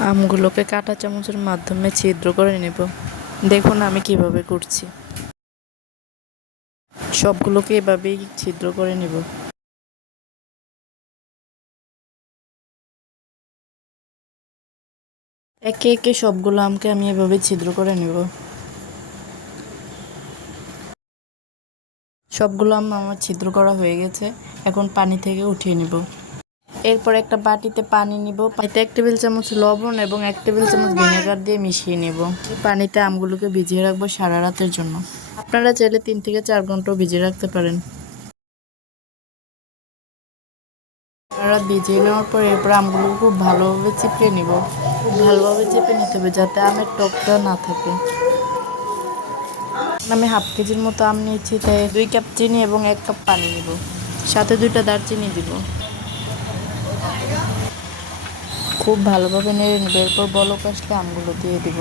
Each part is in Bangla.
আমগুলোকে কাঁটা চামচের মাধ্যমে ছিদ্র করে নেব। দেখুন আমি কীভাবে করছি। সবগুলোকে এভাবেই ছিদ্র করে নেব। একে একে সবগুলো আমকে আমি এভাবে ছিদ্র করে নেব। সবগুলো আম আমার ছিদ্র করা হয়ে গেছে। এখন পানি থেকে উঠিয়ে নিব। এরপর একটা বাটিতে পানি নিব। পানিতে এক টেবিল চামচ লবণ এবং এক টেবিল চামচ ভিনেগার দিয়ে মিশিয়ে নেব। পানিতে আমগুলোকে ভিজিয়ে রাখব সারা রাতের জন্য। আপনারা চাইলে তিন থেকে চার ঘন্টাও ভিজিয়ে রাখতে পারেন। সারা ভিজিয়ে নেওয়ার পর এরপর আমগুলোকে খুব ভালোভাবে চিপড়ে নিব। ভালোভাবে চেপে নিতে হবে যাতে আমের টকটা না থাকে। আমি হাফ কেজির মতো আম নিয়েছি, তাই দুই কাপ চিনি এবং এক কাপ পানি নিব। সাথে দুইটা দারচিনি দিব। খুব ভালোভাবে নেড়ে নেবে এরপর বলক আসলে আমগুলো দিয়ে দিব।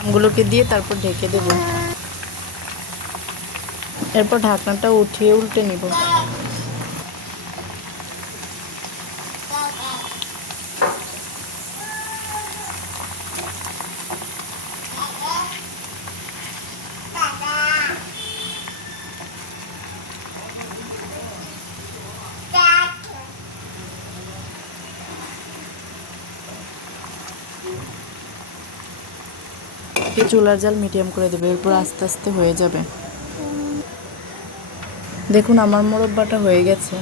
আমগুলোকে দিয়ে তারপর ঢেকে দেব। এরপর ঢাকনাটা উঠিয়ে উল্টে নিব। চুলার জাল মিডিয়াম করে দেবে, এরপর আস্তে আস্তে হয়ে যাবে। দেখুন, আমার মোরব্বাটা হয়ে গেছে।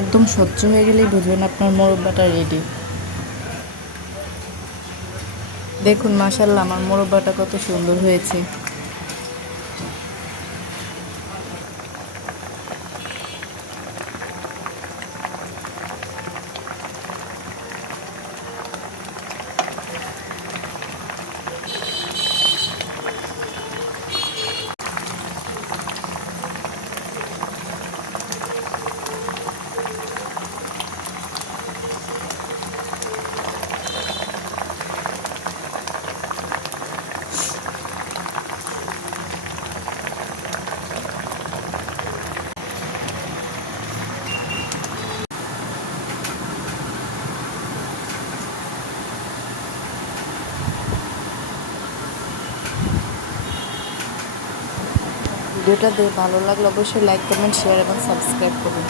একদম স্বচ্ছ হয়ে গেলেই বুঝবেন আপনার মোরব্বাটা রেডি দেখুন মাসাল্লাহ আমার মোরব্বাটা কত সুন্দর হয়েছে। ভিডিওটা দিয়ে ভালো লাগলে অবশ্যই লাইক কমেন্ট শেয়ার এবং সাবস্ক্রাইব করুন।